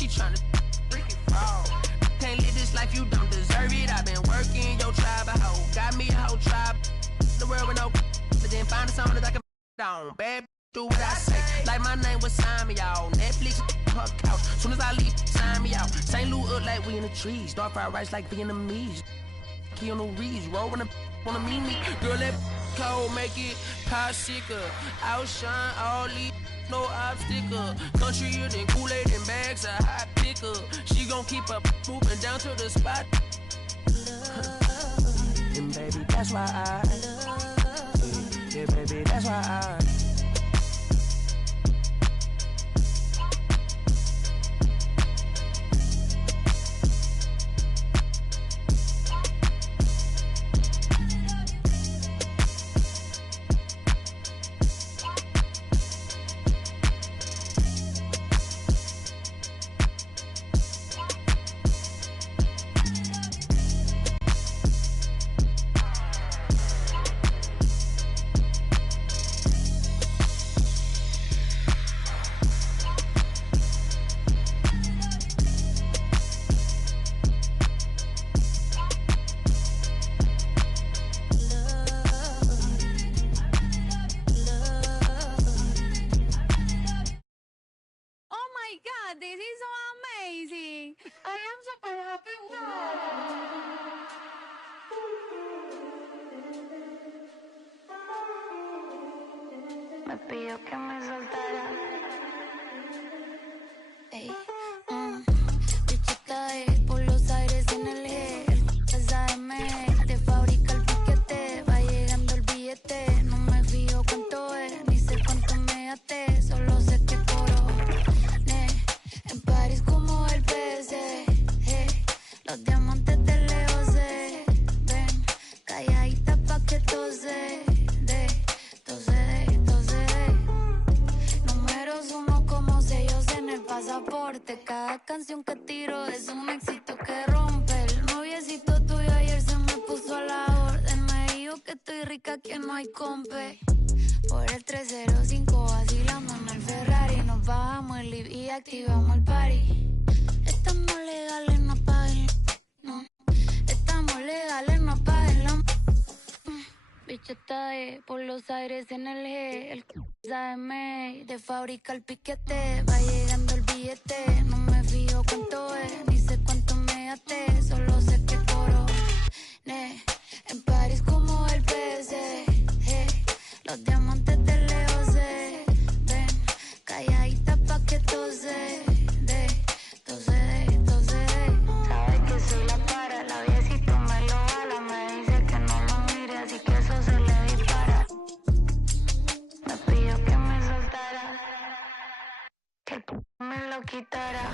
she tryna freaking fall. Can't live this life, you don't deserve it. I've been working your tribe a hoe. Got me a whole tribe. The world with no, but then find a song that I can down. Bad do what I say. Like my name was sign me out. Netflix, her couch. Soon as I leave, sign me out. St. Louis up like we in the trees. Dark fried rice like Vietnamese. Keanu Reeves, rolling on a meme. Girl, that cold make it popsicle. Outshine all these, no obstacle. Country than Kool-Aid and bags of hot pickle. She gon' keep up moving down to the spot. And baby, that's why I yeah, baby, that's why I This is so amazing. I am super happy. Me pidió que me soltara. Ey, bichita por los aires en el gel. Pásame, te fabrica el piquete. Va llegando el billete. No me fijo cuánto es, ni sé cuánto me gasté. Solo sé que coro. En París como el PC, los diamantes de lejos se ven, calladita pa' que tose, números uno como sellos en el pasaporte, cada canción que tiro es un éxito que rompe, el noviecito tuyo ayer se me puso a la orden, me dijo que estoy rica, que no hay compe. Por el 305 vacilamos en el Ferrari. Nos bajamos el live y activamos el party. Estamos legales, no paguen. No. Estamos legales, no paguen la... Bichota por los aires en el G. El AM de fábrica el piquete. Va llegando el billete. No me fijo cuánto es, ni sé cuánto me gasté. Solo sé que coro. En París como el PC. Los diamantes de lejos se ven, calladita pa' que tose, Sabe que soy la para, la viejito me lo jala, me dice que no lo mire, así que eso se le dispara. Me pidió que me soltara, que me lo quitara.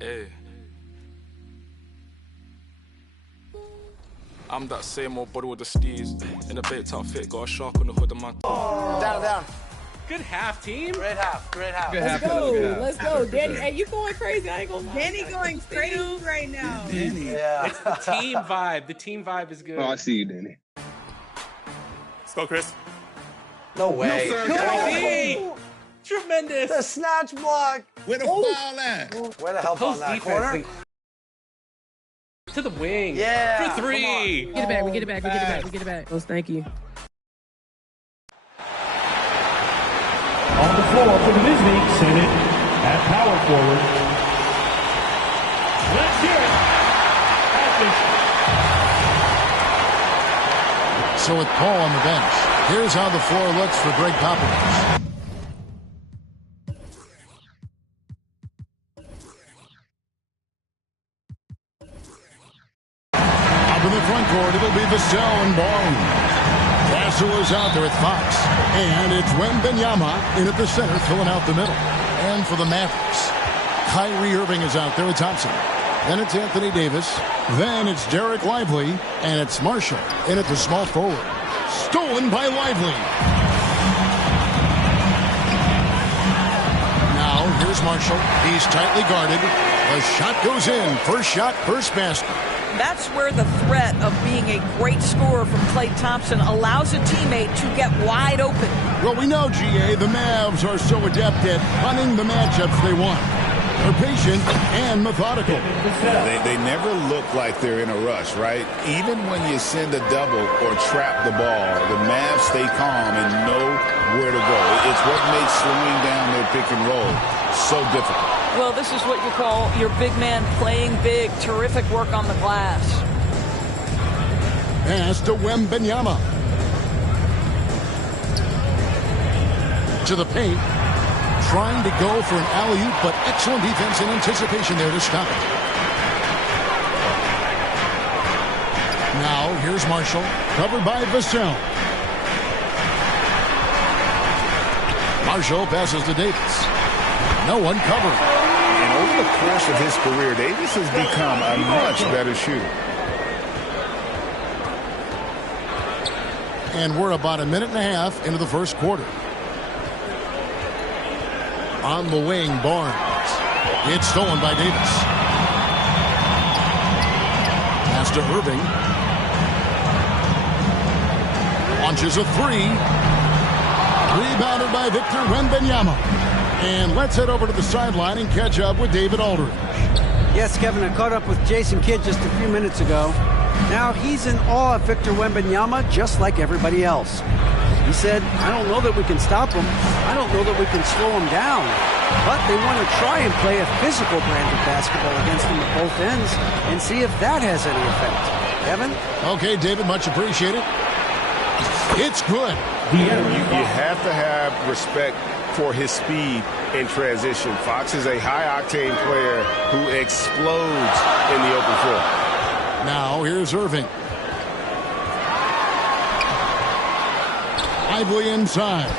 Hey. I'm that same old body with the steez. In a baked outfit, got a shark on the hood of my... Down. Good half, team. Great half. Let's go. Danny, hey, you going crazy. I ain't gonna lie. Danny going crazy right now. Danny. Yeah. It's the team vibe. The team vibe is good. Oh, I see you, Danny. Let's go, Chris. No way. No, tremendous. The snatch block. Where the foul at? Where the hell on that corner? To the wing. Yeah. For three. We get it back. Oh, thank you. On the floor for the Disney Senate at power forward. Let's hear it. So with Paul on the bench, here's how the floor looks for Greg Popovich. Up in the front court, it'll be Vassell and Barnes. Pass Russell is out there at Fox. And it's Wembanyama in at the center, filling out the middle. And for the Mavericks, Kyrie Irving is out there with Thompson. Then it's Anthony Davis. Then it's Derek Lively. And it's Marshall in at the small forward. Stolen by Lively. Now here's Marshall. He's tightly guarded. The shot goes in. First shot, first basket. That's where the threat of being a great scorer from Klay Thompson allows a teammate to get wide open. Well, we know, GA, the Mavs are so adept at hunting the matchups they want. They're patient and methodical. They never look like they're in a rush, right? Even when you send a double or trap the ball, the Mavs stay calm and know where to go. It's what makes slowing down their pick and roll so difficult. Well, this is what you call your big man playing big. Terrific work on the glass. Pass to Wembanyama. To the paint. Trying to go for an alley-oop, but excellent defense and anticipation there to stop it. Now, here's Marshall. Covered by Vassell. Marshall passes to Davis. No one covered. And over the course of his career, Davis has become a much better shooter. And we're about a minute and a half into the first quarter. On the wing, Barnes. It's stolen by Davis. Pass to Irving. Launches a three. Rebounded by Victor Wembanyama. And let's head over to the sideline and catch up with David Aldridge. Yes, Kevin, I caught up with Jason Kidd just a few minutes ago. Now he's in awe of Victor Wembanyama just like everybody else. He said, I don't know that we can stop him. I don't know that we can slow him down. But they want to try and play a physical brand of basketball against him at both ends and see if that has any effect. Kevin? Okay, David, much appreciated. It's good. You have to have respect for his speed in transition. Fox is a high-octane player who explodes in the open floor. Now, here's Irving. Lively inside.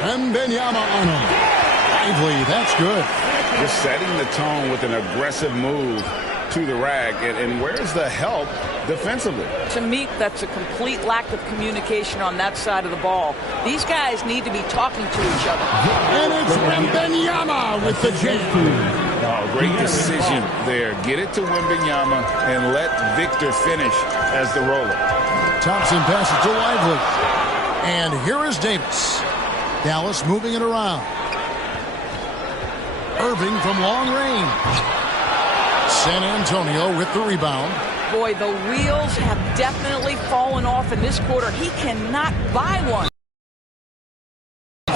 Wembanyama on him. Lively, that's good. Just setting the tone with an aggressive move to the rack. And where's the help defensively? To me, that's a complete lack of communication on that side of the ball. These guys need to be talking to each other. And it's Wembanyama with the jam. Oh, great decision there. Get it to Wembanyama and let Victor finish as the roller. Thompson passes to Lively. And here is Davis. Dallas moving it around. Irving from long range. San Antonio with the rebound. Boy, the wheels have definitely fallen off in this quarter. He cannot buy one.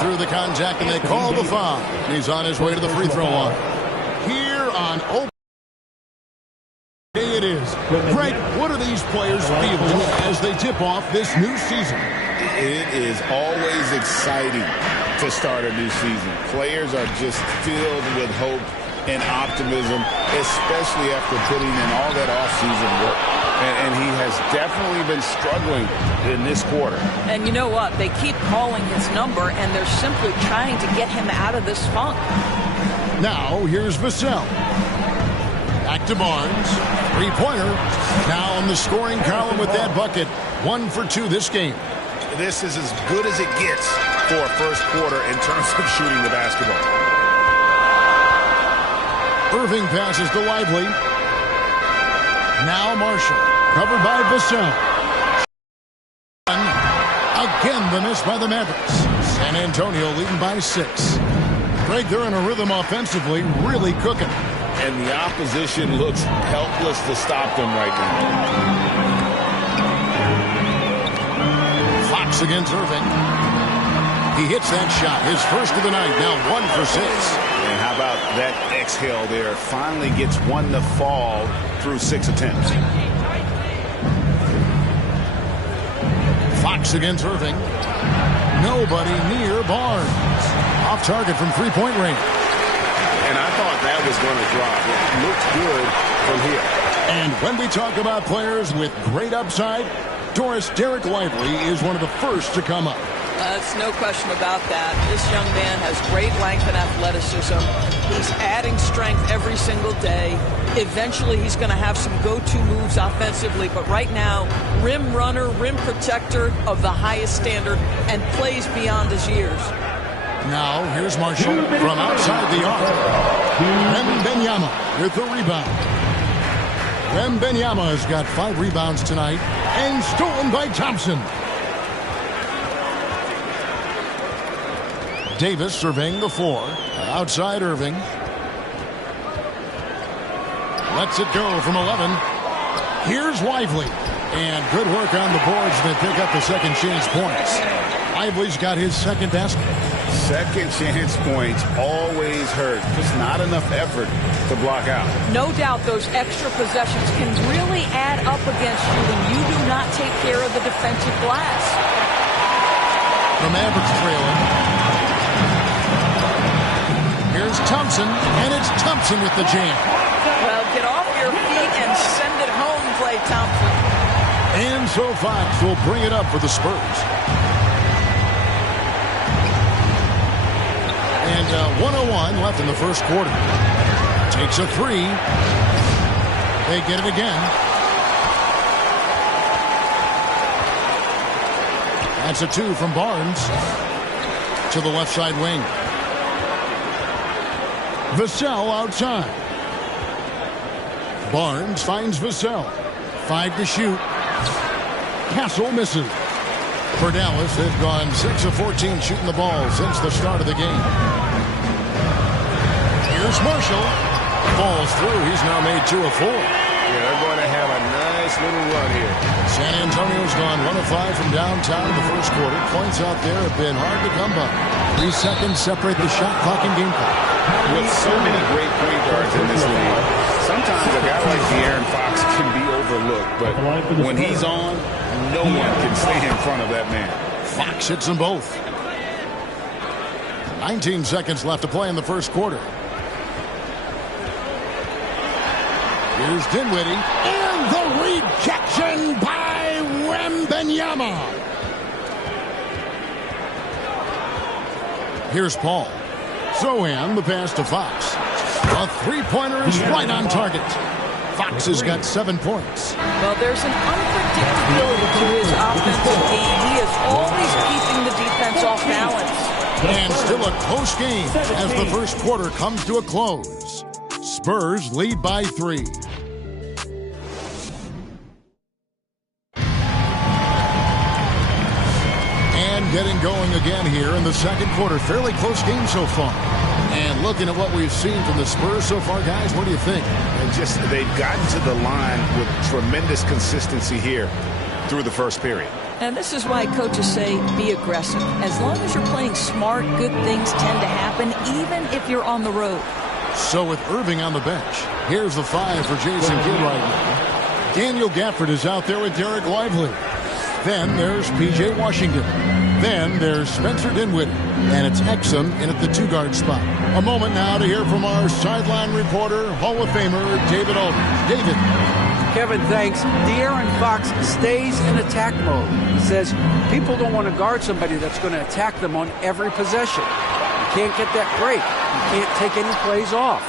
Through the contact, and they call the foul. He's on his way to the free throw line. Here on open day it is. Greg, what do these players feel as they tip off this new season? It is always exciting to start a new season. Players are just filled with hope and optimism, especially after putting in all that offseason work. And he has definitely been struggling in this quarter. And you know what? They keep calling his number, and they're simply trying to get him out of this funk. Now, here's Vassell. Back to Barnes. Three-pointer. Now on the scoring column with that bucket. 1 for 2 this game. This is as good as it gets for a first quarter in terms of shooting the basketball. Irving passes to Lively. Now Marshall. Covered by Vassell. Again, the miss by the Mavericks. San Antonio leading by 6. Greg, they're in a rhythm offensively, really cooking. And the opposition looks helpless to stop them right now. Fox against Irving. He hits that shot, his first of the night, now 1 for 6. And how about that exhale there? Finally gets one to fall through 6 attempts. Fox against Irving. Nobody near Barnes. Off target from three-point range. And I thought that was going to drop. It looked good from here. And when we talk about players with great upside, Doris, Derek Lively is one of the first to come up. That's no question about that. This young man has great length and athleticism. He's adding strength every single day. Eventually, he's going to have some go-to moves offensively. But right now, rim runner, rim protector of the highest standard, and plays beyond his years. Now, here's Marshall from outside the arc. Wembanyama with the rebound. Wembanyama has got 5 rebounds tonight and stolen by Thompson. Davis surveying the floor. Outside Irving. Lets it go from 11. Here's Lively. And good work on the boards that pick up the second chance points. Lively's got his second basket. Second chance points always hurt. Just not enough effort to block out. No doubt those extra possessions can really add up against you when you do not take care of the defensive glass. The Mavericks trailing. Here's Thompson, and it's Thompson with the jam. Well, get off your feet and send it home, Klay Thompson. And so Fox will bring it up for the Spurs. And 1:01 left in the first quarter. Takes a 3. They get it again. That's a 2 from Barnes to the left side wing. Vassell outside. Barnes finds Vassell. 5 to shoot. Castle misses. For Dallas, they've gone 6 of 14 shooting the ball since the start of the game. Here's Marshall. Falls through. He's now made 2 of 4. Yeah, they're going to have a nice little run here. San Antonio's gone 1 of 5 from downtown in the first quarter. Points out there have been hard to come by. 3 seconds separate the shot clock and game clock. With so many great point guards in this league, sometimes a guy like De'Aaron Fox can be overlooked, but when he's on, no one can stay in front of that man. Fox hits them both. 19 seconds left to play in the first quarter. Here's Dinwiddie. And the rejection by Wembanyama. Here's Paul. Sohan, the pass to Fox. A three-pointer is right on target. Fox has got 7 points. Well, there's an unpredictability to his offensive game. He is always keeping the defense off balance. And still a close game as the first quarter comes to a close. Spurs lead by 3. And getting going again here in the second quarter. Fairly close game so far. And looking at what we've seen from the Spurs so far, guys, what do you think? And just they've gotten to the line with tremendous consistency here through the first period. And this is why coaches say be aggressive. As long as you're playing smart, good things tend to happen, even if you're on the road. So with Irving on the bench, here's the 5 for Jason Kidd right now. Daniel Gafford is out there with Derek Lively. Then there's P.J. Washington. Then there's Spencer Dinwiddie. And it's Exum in at the 2-guard spot. A moment now to hear from our sideline reporter, Hall of Famer David Aldridge. David. Kevin, thanks. De'Aaron Fox stays in attack mode. He says people don't want to guard somebody that's going to attack them on every possession. You can't get that break. You can't take any plays off.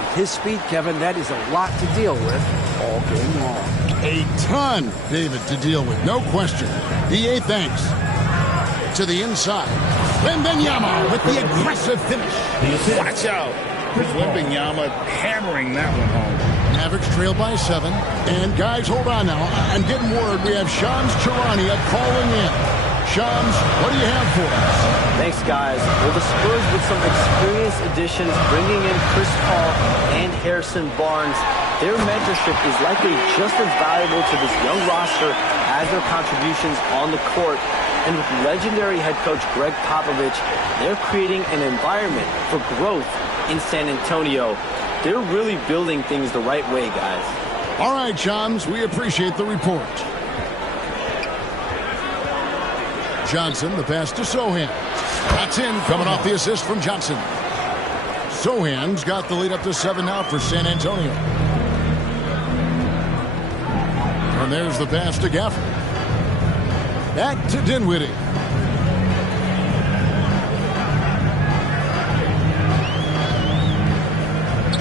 With his speed, Kevin, that is a lot to deal with all game long. A ton, David, to deal with. No question. DA, thanks. To the inside. Wembanyama with the aggressive finish. Watch out. Wembanyama hammering that one home. Mavericks trail by 7. And guys, hold on now. I'm getting word we have Shams Charania calling in. Shams, what do you have for us? Thanks, guys. Well, the Spurs with some experienced additions, bringing in Chris Paul and Harrison Barnes. Their mentorship is likely just as valuable to this young roster as their contributions on the court. And with legendary head coach Greg Popovich, they're creating an environment for growth in San Antonio. They're really building things the right way, guys. All right, Shams, we appreciate the report. Johnson, the pass to Sohan. That's in, coming off the assist from Johnson. Sohan's got the lead up to 7 now for San Antonio. And there's the pass to Gafford. Back to Dinwiddie.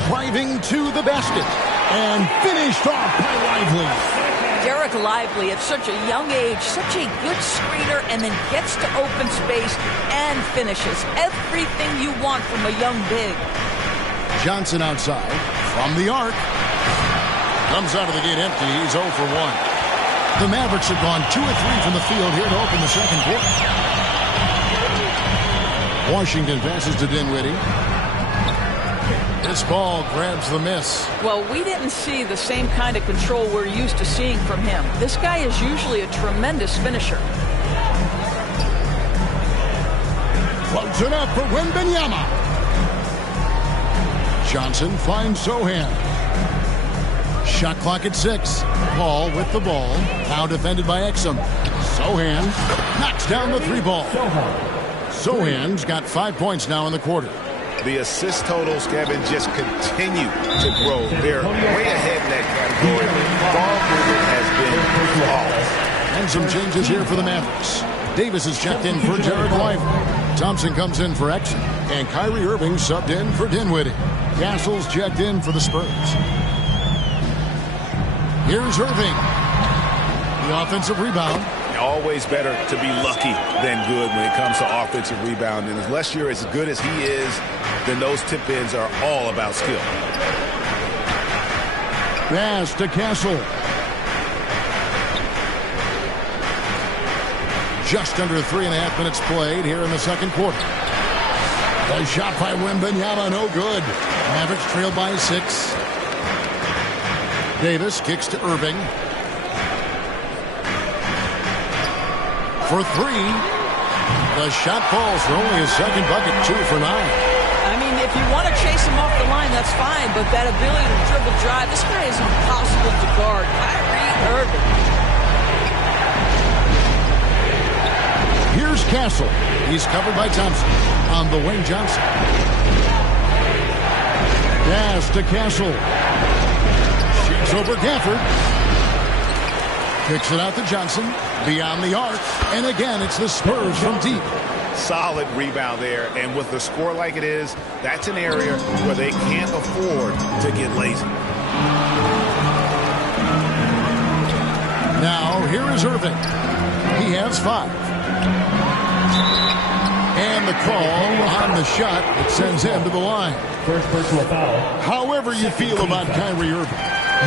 Driving to the basket and finished off by Lively. Derek Lively at such a young age, such a good screener, and then gets to open space and finishes. Everything you want from a young big. Johnson outside from the arc. Comes out of the gate empty. He's 0 for 1. The Mavericks have gone 2 of 3 from the field here to open the second quarter. Washington passes to Dinwiddie. This ball grabs the miss. Well, we didn't see the same kind of control we're used to seeing from him. This guy is usually a tremendous finisher. Floats it up for Wembanyama. Johnson finds Sohan. Shot clock at 6. Paul with the ball. Now defended by Exum. Sohan knocks down the 3 ball. Sohan's got 5 points now in the quarter. The assist totals, Kevin, just continue to grow. They're way ahead in that category. Ball movement has been flawless. And some changes here for the Mavericks. Davis is checked in for Derek Lively. Thompson comes in for Exum. And Kyrie Irving subbed in for Dinwiddie. Castle's checked in for the Spurs. Here's Irving. The offensive rebound. Always better to be lucky than good when it comes to offensive rebounding. Unless you're as good as he is, then those tip-ins are all about skill. Pass to Castle. Just under 3.5 minutes played here in the second quarter. The shot by Wembanyama, no good. Mavericks trail by 6. Davis kicks to Irving. For 3. The shot falls for only his second bucket, 2 for 9. I mean, if you want to chase him off the line, that's fine, but that ability to dribble drive, this guy is impossible to guard. Kyrie Irving. Here's Castle. He's covered by Thompson on the wing. Johnson. Pass to Castle. Shoots over Gafford. Kicks it out to Johnson. Beyond the arc. And again, it's the Spurs from deep. Solid rebound there. And with the score like it is, that's an area where they can't afford to get lazy. Now, here is Irving. He has 5. And the call on the shot that sends him to the line. First personal foul. However you feel about Kyrie Irving,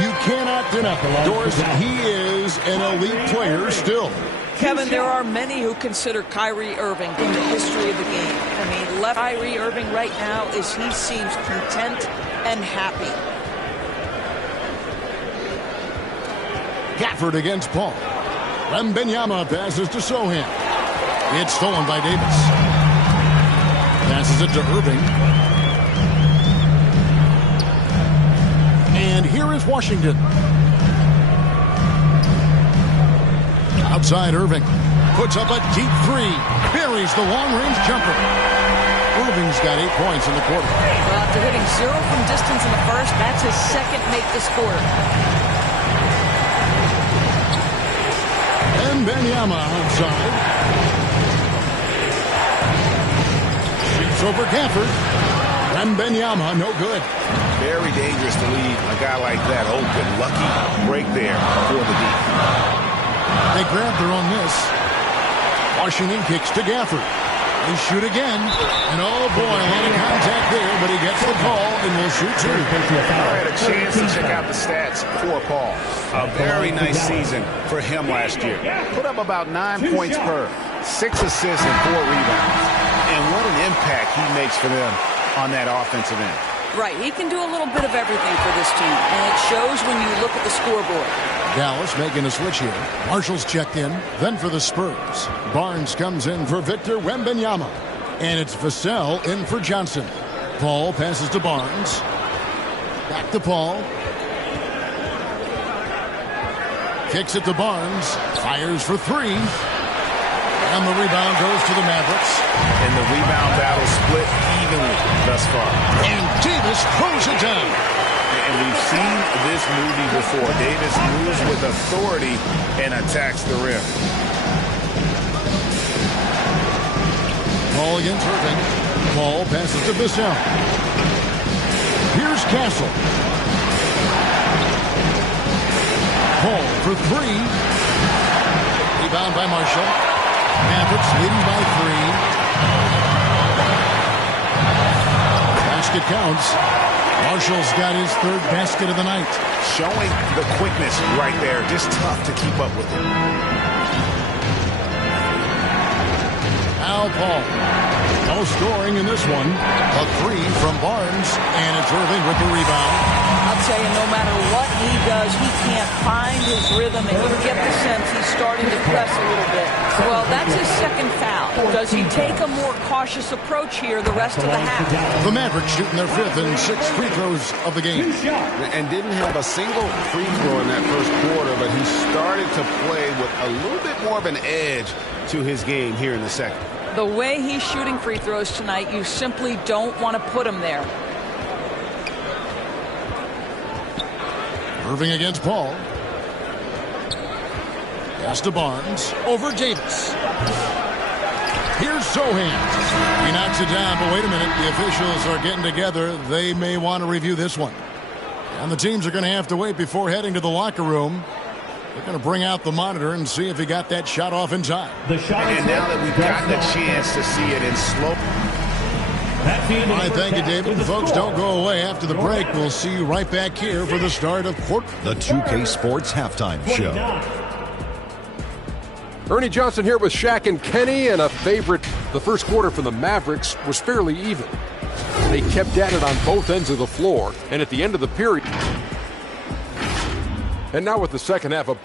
you cannot deny, Doris, he is an elite player still. Kevin, there are many who consider Kyrie Irving in the history of the game. I mean, left Kyrie Irving right now is he seems content and happy. Gafford against Paul. Wembanyama passes to Sohan. It's stolen by Davis. Passes it to Irving. And here is Washington. Outside Irving. Puts up a deep 3. Buries the long-range jumper. Irving's got 8 points in the quarter. Well, after hitting 0 from distance in the first, that's his second make this quarter. And Wembanyama outside. Shoots over Gafford. Wembanyama, no good. Very dangerous to leave a guy like that open. Lucky break there for the deep. They grab their own miss. Washington kicks to Gafford. They shoot again. And oh boy, a lot of contact there, but he gets the call and will shoot 2. I had a chance to check out the stats for Paul. A very nice season for him last year. Put up about 9 points per, 6 assists and 4 rebounds. And what an impact he makes for them on that offensive end. Right, he can do a little bit of everything for this team, and it shows when you look at the scoreboard. Dallas making a switch here. Marshall's checked in. Then for the Spurs, Barnes comes in for Victor Wembanyama. And it's Vassell in for Johnson. Paul passes to Barnes. Back to Paul. Kicks it to Barnes. Fires for 3. And the rebound goes to the Mavericks. And the rebound battle split evenly thus far. And Davis throws it down. And we've seen this movie before. Davis moves with authority and attacks the rim. Ball against Irving. Ball passes to Bissell. Here's Castle. Paul for three. Rebound by Marshall. Mavericks leading by 3. Basket counts. Marshall's got his third basket of the night. Showing the quickness right there. Just tough to keep up with him. Al Paul. No scoring in this one. A 3 from Barnes, and it's Irving with the rebound. I'll tell you, no matter what he does, he can't find his rhythm, and you get the sense he's starting to press a little bit. Well, that's his second foul. Does he take a more cautious approach here the rest of the half? The Mavericks shooting their 5th and 6th free throws of the game. And didn't have a single free throw in that first quarter, but he started to play with a little bit more of an edge to his game here in the second. The way he's shooting free throws tonight, you simply don't want to put him there. Irving against Paul. Pass to Barnes. Over Davis. Here's Sohan. He knocks it down, but wait a minute. The officials are getting together. They may want to review this one. And the teams are going to have to wait before heading to the locker room. They're going to bring out the monitor and see if he got that shot off in time. And now that we've gotten a chance to see it in slow. All right, thank you, David. Folks, don't go away. After the break, we'll see you right back here for the start of the 2K Sports Halftime Show. Ernie Johnson here with Shaq and Kenny, and a favorite. The first quarter for the Mavericks was fairly even. They kept at it on both ends of the floor, and at the end of the period. And now with the second half of.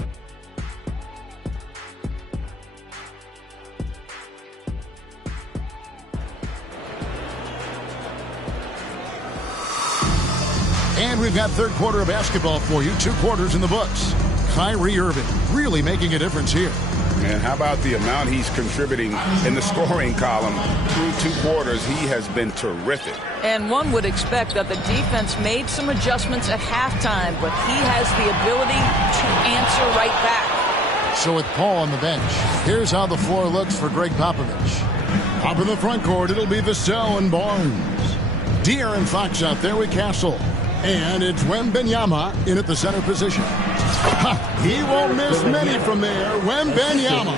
And we've got third quarter of basketball for you. 2 quarters in the books. Kyrie Irving really making a difference here. And how about the amount he's contributing in the scoring column through 2 quarters? He has been terrific. And one would expect that the defense made some adjustments at halftime, but he has the ability to answer right back. So with Paul on the bench, here's how the floor looks for Greg Popovich. Up in the front court, it'll be Vassell and Barnes. De'Aaron Fox out there with Castle. And it's Wembanyama in at the center position. He won't miss many from there. Wembanyama.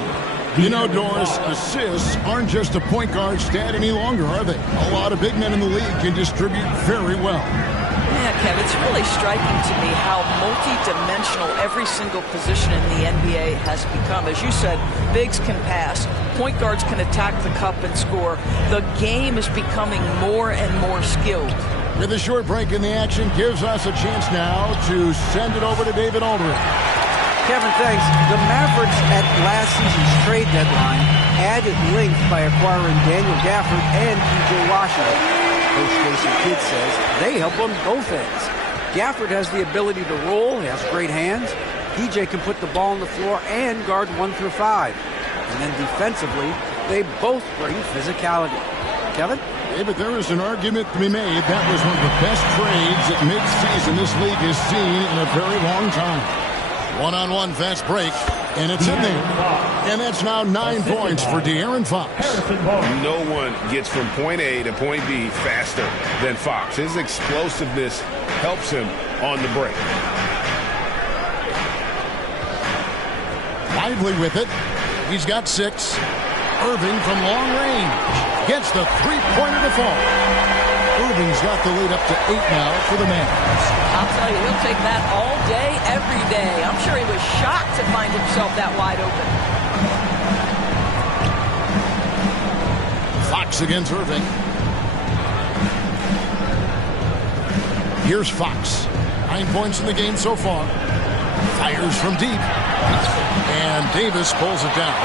You know, Doris, assists aren't just a point guard stat any longer, are they? A lot of big men in the league can distribute very well. Yeah, Kev, it's really striking to me how multi-dimensional every single position in the NBA has become. As you said, bigs can pass. Point guards can attack the cup and score. The game is becoming more and more skilled. With a short break in the action, gives us a chance now to send it over to David Aldridge. Kevin, thanks. The Mavericks at last season's trade deadline added length by acquiring Daniel Gafford and P.J. Washington. Coach Jason Kidd says they help on both ends. Gafford has the ability to roll, has great hands. P.J. can put the ball on the floor and guard 1 through 5. And then defensively, they both bring physicality. Kevin? Yeah, but there is an argument to be made. That was one of the best trades at midseason this league has seen in a very long time. One-on-one fast break, and it's in there. And that's now 9 points for De'Aaron Fox. No one gets from point A to point B faster than Fox. His explosiveness helps him on the break. Lively with it. He's got 6. Irving from long range gets the three-pointer to fall. Irving's got the lead up to 8 now for the Mavericks. I'll tell you, he'll take that all day, every day. I'm sure he was shocked to find himself that wide open. Fox against Irving. Here's Fox. 9 points in the game so far. Fires from deep. And Davis pulls it down.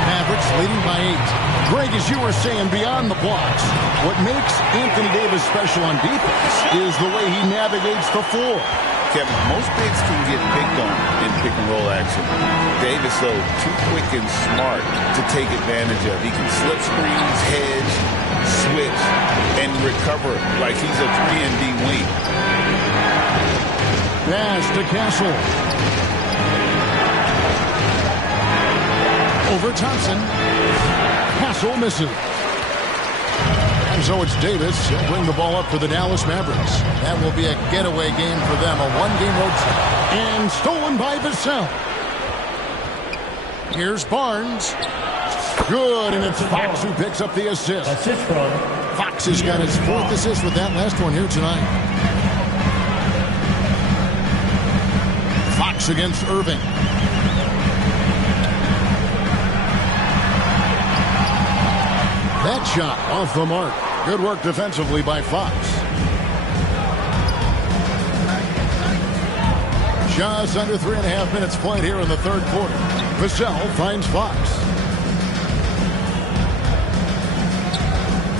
Mavericks leading by 8. Greg, as you were saying, beyond the blocks, what makes Anthony Davis special on defense is the way he navigates the floor. Kevin, most bigs can get picked on in pick-and-roll action. Davis, though, too quick and smart to take advantage of. He can slip screens, hedge, switch, and recover like he's a 3-and-D wing. Pass to Castle. Over Thompson. Castle misses. So it's Davis. He'll bring the ball up for the Dallas Mavericks. That will be a getaway game for them, a one-game road trip. And stolen by Vassell. Here's Barnes. Good, and it's Fox who picks up the assist. Fox has got his 4th assist with that last one here tonight. Fox against Irving. That shot off the mark. Good work defensively by Fox. Just under 3.5 minutes played here in the third quarter. Vassell finds Fox.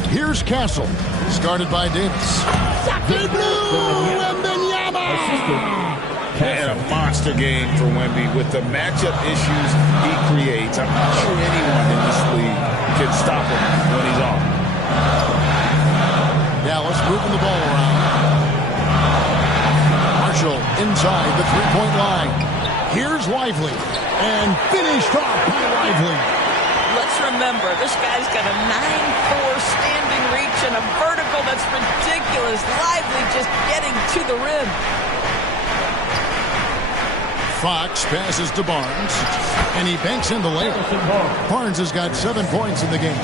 Here's Castle. He's guarded by Davis. Sacre Blue! Wembanyama! And a monster game for Wemby with the matchup issues he creates. I'm not sure anyone in this league can stop him when he's on. Dallas moving the ball around. Marshall inside the three-point line. Here's Lively. And finished off by Lively. Let's remember, this guy's got a 9'4" standing reach and a vertical that's ridiculous. Lively just getting to the rim. Fox passes to Barnes, and he banks in the layup. Barnes has got 7 points in the game.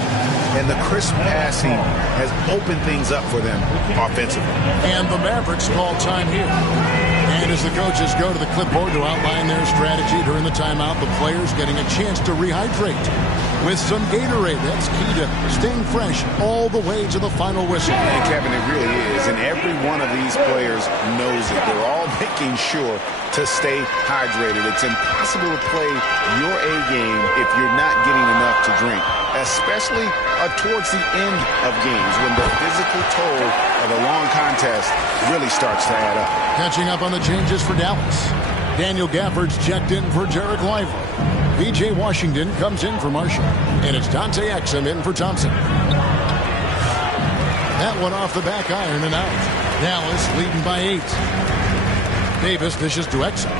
And the crisp passing has opened things up for them offensively. And the Mavericks call time here. And as the coaches go to the clipboard to outline their strategy during the timeout, the players getting a chance to rehydrate with some Gatorade. That's key to staying fresh all the way to the final whistle. And Kevin, it really is. And every one of these players knows it. They're all making sure to stay hydrated. It's impossible to play your A game if you're not getting enough to drink, especially towards the end of games when the physical toll of a long contest really starts to add up. Catching up on the changes for Dallas. Daniel Gafford's checked in for Jarek Lively. B.J. Washington comes in for Marshall. And it's Dante Exum in for Thompson. That one off the back iron and out. Dallas leading by 8. Davis dishes to Exum.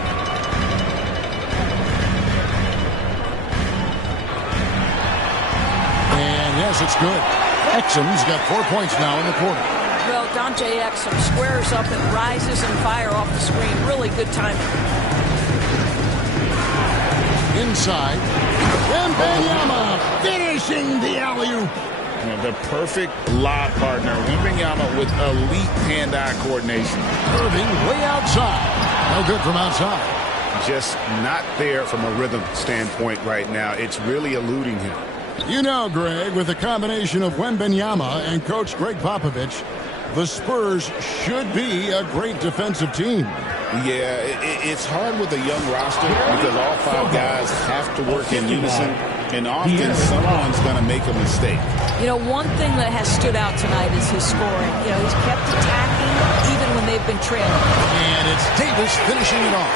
And yes, it's good. Exum's got 4 points now in the quarter. Well, Dante Exum squares up and rises and fire off the screen. Really good timing. Inside. Wembanyama finishing the alley-oop. The perfect lob partner. Wembanyama with elite hand-eye coordination. Irving way outside. No good from outside. Just not there from a rhythm standpoint right now. It's really eluding him. You know, Greg, with a combination of Wembanyama and Coach Greg Popovich, the Spurs should be a great defensive team. Yeah, it's hard with a young roster because all 5 guys have to work in unison, and often someone's going to make a mistake. You know, one thing that has stood out tonight is his scoring. You know, he's kept attacking even when they've been trailing. And it's Davis finishing it off.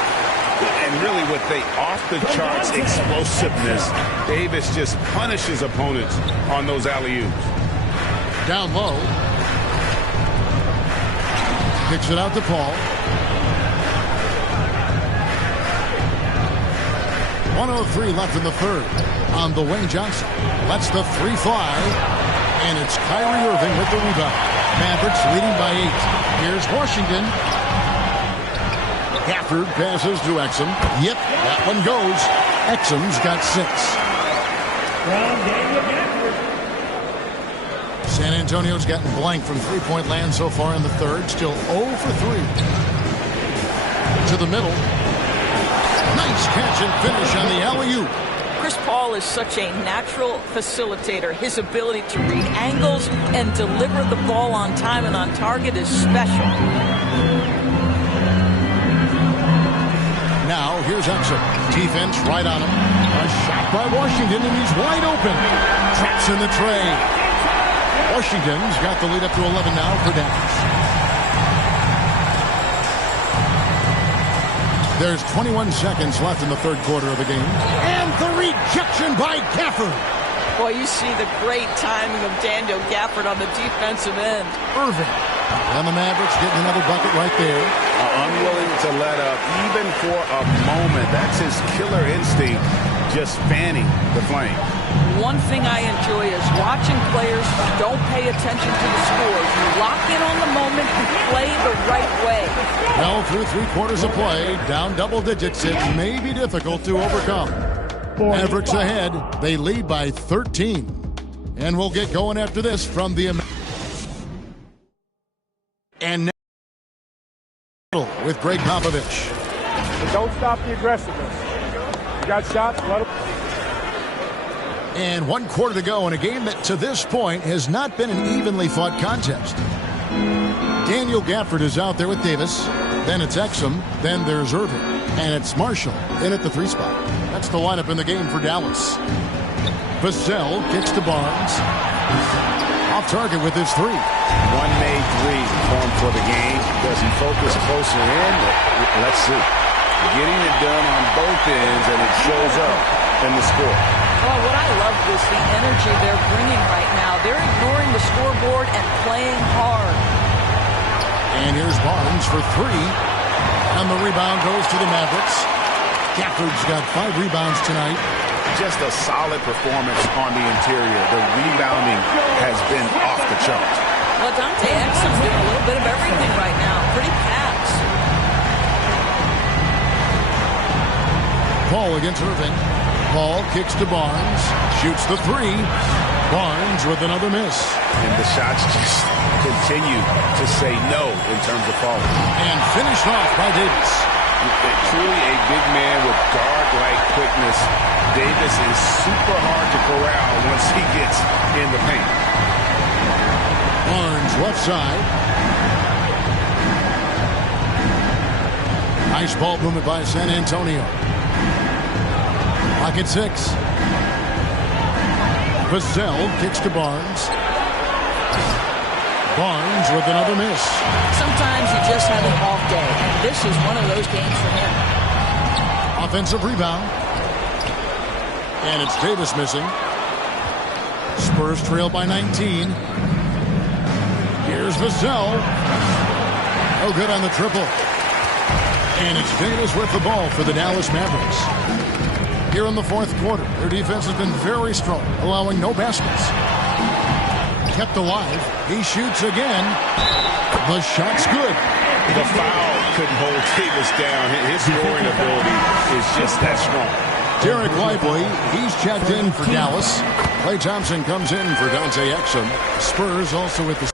And really with the off-the-charts explosiveness, Davis just punishes opponents on those alley-oops. Down low. Kicks it out to Paul. 1:03 left in the third. On the Wayne Johnson. Lets the 3 fly. And it's Kyrie Irving with the rebound. Mavericks leading by 8. Here's Washington. Gafford passes to Exum. Yep, that one goes. Exum's got 6. San Antonio's gotten blank from three-point land so far in the third. Still 0 for 3. To the middle. Nice catch and finish on the alley-oop. Chris Paul is such a natural facilitator. His ability to read angles and deliver the ball on time and on target is special. Now, here's Exum. Defense right on him. A shot by Washington, and he's wide open. Traps in the tray. Washington's got the lead up to 11 now for Dallas. There's 21 seconds left in the third quarter of the game. And the rejection by Gafford. Boy, you see the great timing of Daniel Gafford on the defensive end. Irving. And the Mavericks getting another bucket right there. Unwilling to let up even for a moment. That's his killer instinct just fanning the flame. One thing I enjoy is watching players who don't pay attention to the score. You lock in on the moment and play the right way. Well, through 3/4 of play, down double digits, it may be difficult to overcome. Mavericks ahead. They lead by 13. And we'll get going after this from the... And now with Greg Popovich. But don't stop the aggressiveness. You got shots, let them... And 1/4 to go in a game that to this point has not been an evenly fought contest. Daniel Gafford is out there with Davis. Then it's Exum. Then there's Irving. And it's Marshall in at the 3 spot. That's the lineup in the game for Dallas. Vassell kicks to Barnes. Off target with his 3. One made 3 for him for the game. Does he focus closer in? Let's see. Getting it done on both ends, and it shows up in the score. Oh, what I love is the energy they're bringing right now. They're ignoring the scoreboard and playing hard. And here's Barnes for 3. And the rebound goes to the Mavericks. Gafford's got 5 rebounds tonight. Just a solid performance on the interior. The rebounding has been off the charts. Well, Dante Exum's doing a little bit of everything right now. Pretty packed. Paul against Irving. Paul kicks to Barnes. Shoots the 3. Barnes with another miss. And the shots just continue to say no in terms of falling. And finished off by Davis. Truly a big man with guard-like quickness. Davis is super hard to corral once he gets in the paint. Barnes left side. Nice ball movement by San Antonio. Pocket 6. Vassell kicks to Barnes. Barnes with another miss. Sometimes you just have an off day, and this is one of those games for him. Offensive rebound. And it's Davis missing. Spurs trail by 19. Here's Vassell. Oh, good on the triple. And it's Davis with the ball for the Dallas Mavericks. Here in the 4th quarter, their defense has been very strong, allowing no baskets. Kept alive. He shoots again. The shot's good. The foul couldn't hold Davis down. His scoring ability is just that strong. Derek Lively, he's checked in for Dallas. Klay Thompson comes in for Dante Exum. Spurs also with the...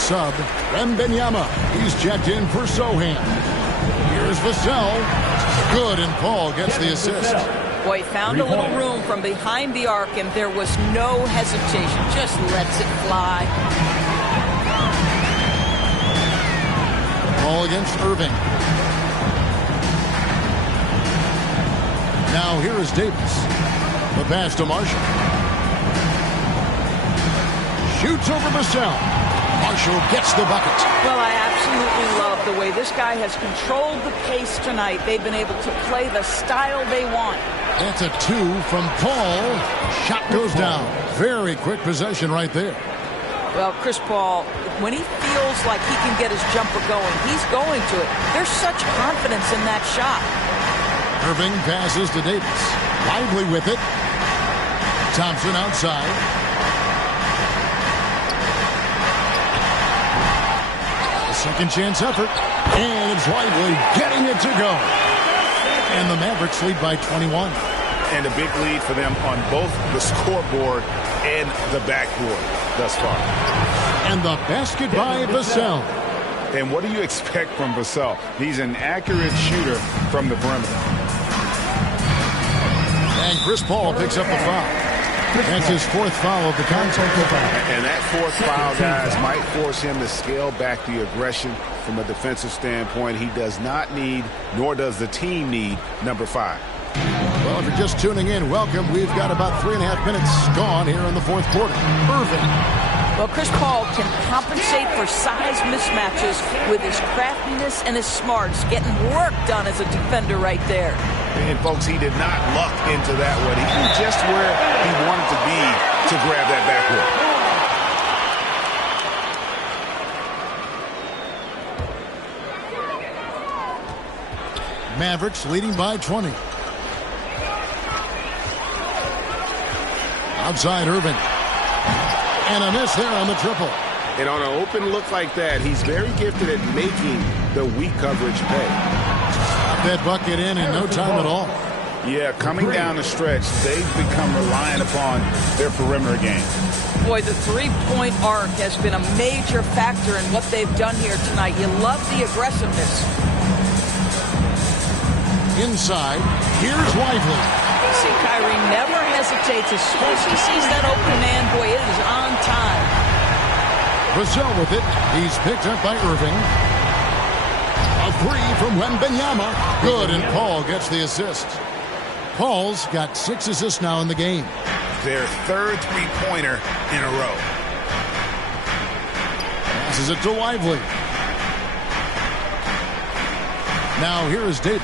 sub, Wembanyama. He's checked in for Sohan. Here's Vassell. Good, and Paul gets the assist. Boy, found a little room from behind the arc, and there was no hesitation. Just lets it fly. Paul against Irving. Now here is Davis. The pass to Marshall. Shoots over Vassell. Marshall gets the bucket. Well, I absolutely love the way this guy has controlled the pace tonight. They've been able to play the style they want. That's a 2 from Paul. Shot goes down. Very quick possession right there. Well, Chris Paul, when he feels like he can get his jumper going, he's going to it. There's such confidence in that shot. Irving passes to Davis. Lively with it. Thompson outside. Second chance effort. And it's Lively getting it to go. And the Mavericks lead by 21. And a big lead for them on both the scoreboard and the backboard thus far. And the basket by Vassell. And what do you expect from Vassell? He's an accurate shooter from the perimeter. And Chris Paul picks up the foul. That's his 4th foul of the contest. And that 4th foul, guys, might force him to scale back the aggression from a defensive standpoint. He does not need, nor does the team need, number 5. Well, if you're just tuning in, welcome. We've got about 3.5 minutes gone here in the 4th quarter. Irving Well, Chris Paul can compensate for size mismatches with his craftiness and his smarts, getting work done as a defender right there. And, folks, he did not luck into that one. He was just where he wanted to be to grab that backwood. Mavericks leading by 20. Outside Irving. And a miss there on the triple. And on an open look like that, he's very gifted at making the weak coverage pay. That bucket in no time at all. Yeah, coming down the stretch, they've become reliant upon their perimeter game. Boy, the three-point arc has been a major factor in what they've done here tonight. You love the aggressiveness. Inside, here's Lively. See, Kyrie never hesitates. As soon as he sees that open man, boy, it is on time. Vassell with it. He's picked up by Irving. A three from Wembanyama. Good, and Paul gets the assist. Paul's got 6 assists now in the game. Their third three-pointer in a row. Passes it to Lively. Now here is Davis.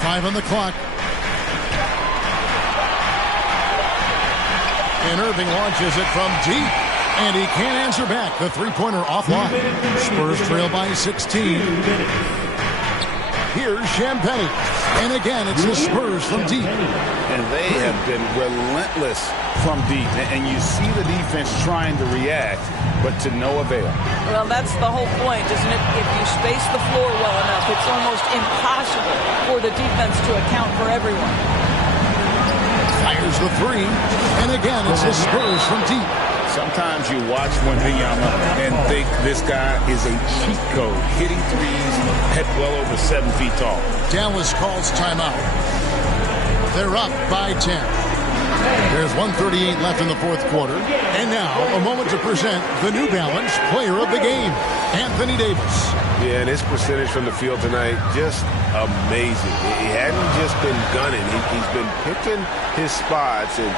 Five on the clock. And Irving launches it from deep. And he can't answer back. The three-pointer offline. Spurs trail by 16. Here's Champagnie. And again, it's the Spurs from deep. And they have been relentless from deep. And you see the defense trying to react, but to no avail. Well, that's the whole point, isn't it? If you space the floor well enough, it's almost impossible for the defense to account for everyone. Fires the three. And again, it's the Spurs from deep. Sometimes you watch Wembanyama and think this guy is a cheat code, hitting threes at well over 7 feet tall. Dallas calls timeout. They're up by 10. There's 1:38 left in the fourth quarter. And now, a moment to present the New Balance Player of the Game, Anthony Davis. Yeah, and his percentage from the field tonight, just amazing. He hadn't just been gunning. He's been picking his spots, and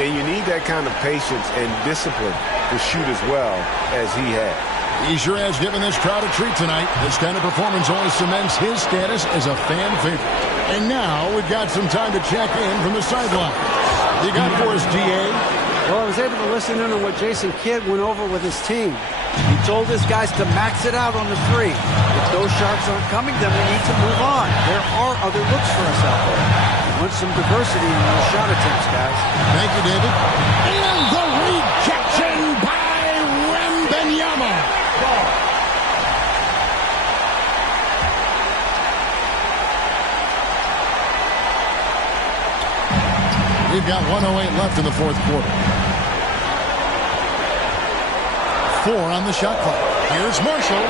you need that kind of patience and discipline to shoot as well as he had. He sure has given this crowd a treat tonight. This kind of performance only cements his status as a fan favorite. And now we've got some time to check in from the sideline. You got for us, DA? Well, I was able to listen in on what Jason Kidd went over with his team. He told his guys to max it out on the three. If those shots aren't coming, then we need to move on. There are other looks for us out there. We want some diversity in those shot attempts, guys. Thank you, David. And the rejection by Wembanyama. We've got 1:08 left in the fourth quarter. 4 on the shot clock. Here's Marshall.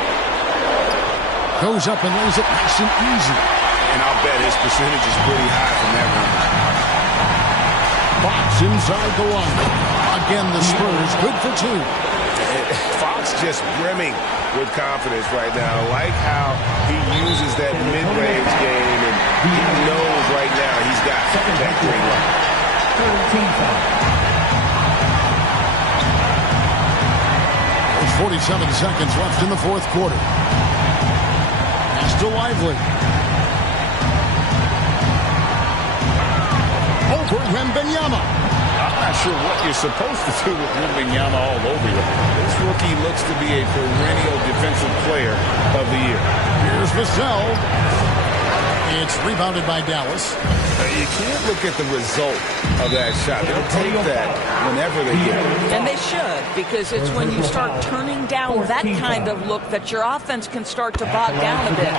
Goes up and lays it nice and easy. And I'll bet his percentage is pretty high from that one. Fox inside the line. Again, the Spurs good for 2. Fox just brimming with confidence right now. I like how he uses that mid-range game, and he knows right now he's got that green light. 47 seconds left in the fourth quarter. Pass to Lively. Over Wembanyama. I'm not sure what you're supposed to do with Wembanyama all over you. This rookie looks to be a perennial defensive player of the year. Here's Vassell. It's rebounded by Dallas. You can't look at the result of that shot. They'll take that whenever they get it. And they should, because it's when you start turning down that kind of look that your offense can start to bog down a bit.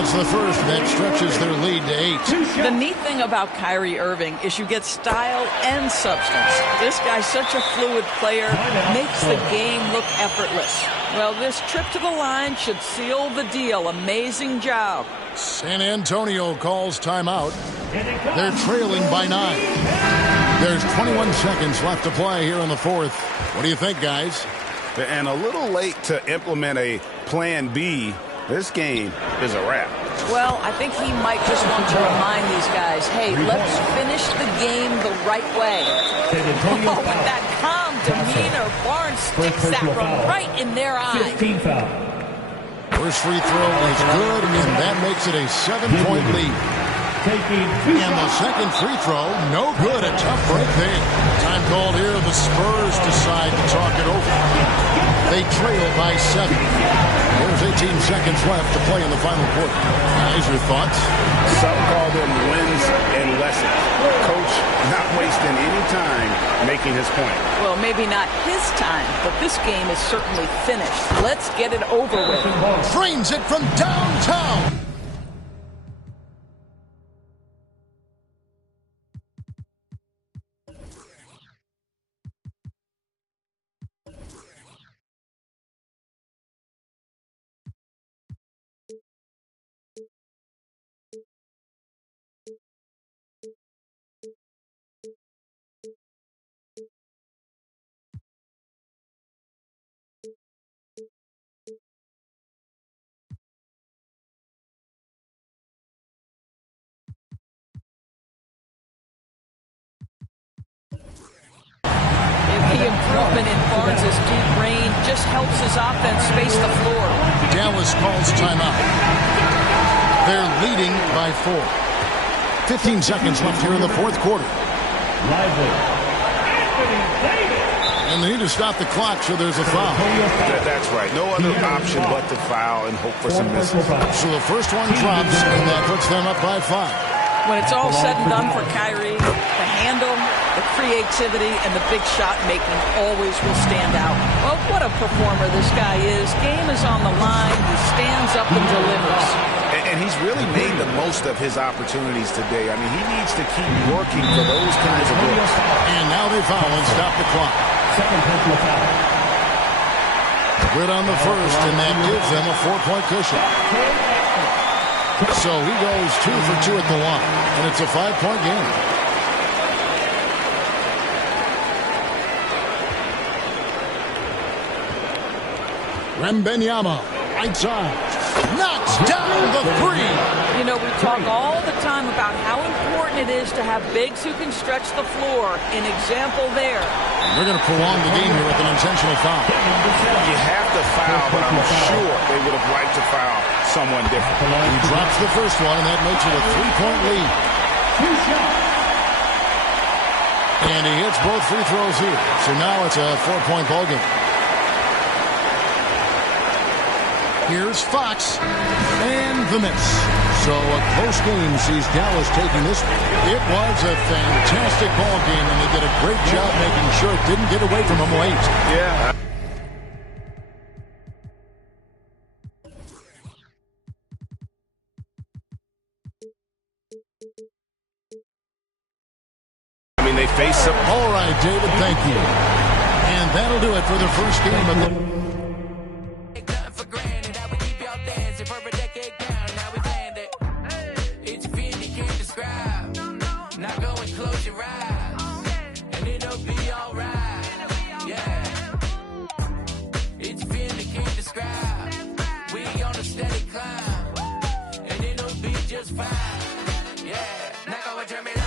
It's the first that stretches their lead to 8. The neat thing about Kyrie Irving is you get style and substance. This guy's such a fluid player, makes the game look effortless. Well, this trip to the line should seal the deal. Amazing job. San Antonio calls timeout. They're trailing by 9. There's 21 seconds left to play here in the fourth. What do you think, guys? And a little late to implement a plan B. This game is a wrap. Well, I think he might just want to remind these guys, hey, let's finish the game the right way. Oh, with that calm demeanor, Barnes sticks that one right in their eye. First free throw is good, and that makes it a 7-point lead. And the second free throw, no good. A tough break there. Time called here. The Spurs decide to talk it over. They trail by 7. There's 18 seconds left to play in the final quarter. Guys, your thoughts? Some call them wins and lessons. Coach not wasting any time making his point. Well, maybe not his time, but this game is certainly finished. Let's get it over with. Frames it from downtown. The improvement in Barnes' deep range just helps his offense space the floor. Dallas calls timeout. They're leading by 4. 15 seconds left here in the fourth quarter. And they need to stop the clock, so there's a foul. That's right. No other option but to foul and hope for some misses. So the first one drops, and that puts them up by 5. When it's all said and done for Kyrie, the handle, the creativity, and the big shot making always will stand out. Well, what a performer this guy is. Game is on the line. He stands up and delivers. And he's really made the most of his opportunities today. I mean, he needs to keep working for those kinds of goals. And now they foul and stop the clock. Good on the first, and that gives them a 4-point cushion. So he goes 2 for 2 at the line, and it's a 5-point game. Wembanyama, right side, knocks down the 3. You know, we talk all the time about how important it is to have bigs who can stretch the floor. An example there. They're going to prolong the game here with an intentional foul. You have to foul, but I'm sure they would have liked to foul someone different. He drops the first one, and that makes it a 3-point lead. And he hits both free throws here. So now it's a 4-point ball game. Here's Fox, and the miss. So a close game sees Dallas taking this one. It was a fantastic ball game, and they did a great job making sure it didn't get away from them late. Yeah. I mean, they face some. All right, David, thank you. And that'll do it for the first game of the... Fine. Yeah, now go with Jeremy.